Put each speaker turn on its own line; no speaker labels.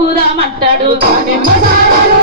పోగుదామంటాడు
దానిమ్మ సారలు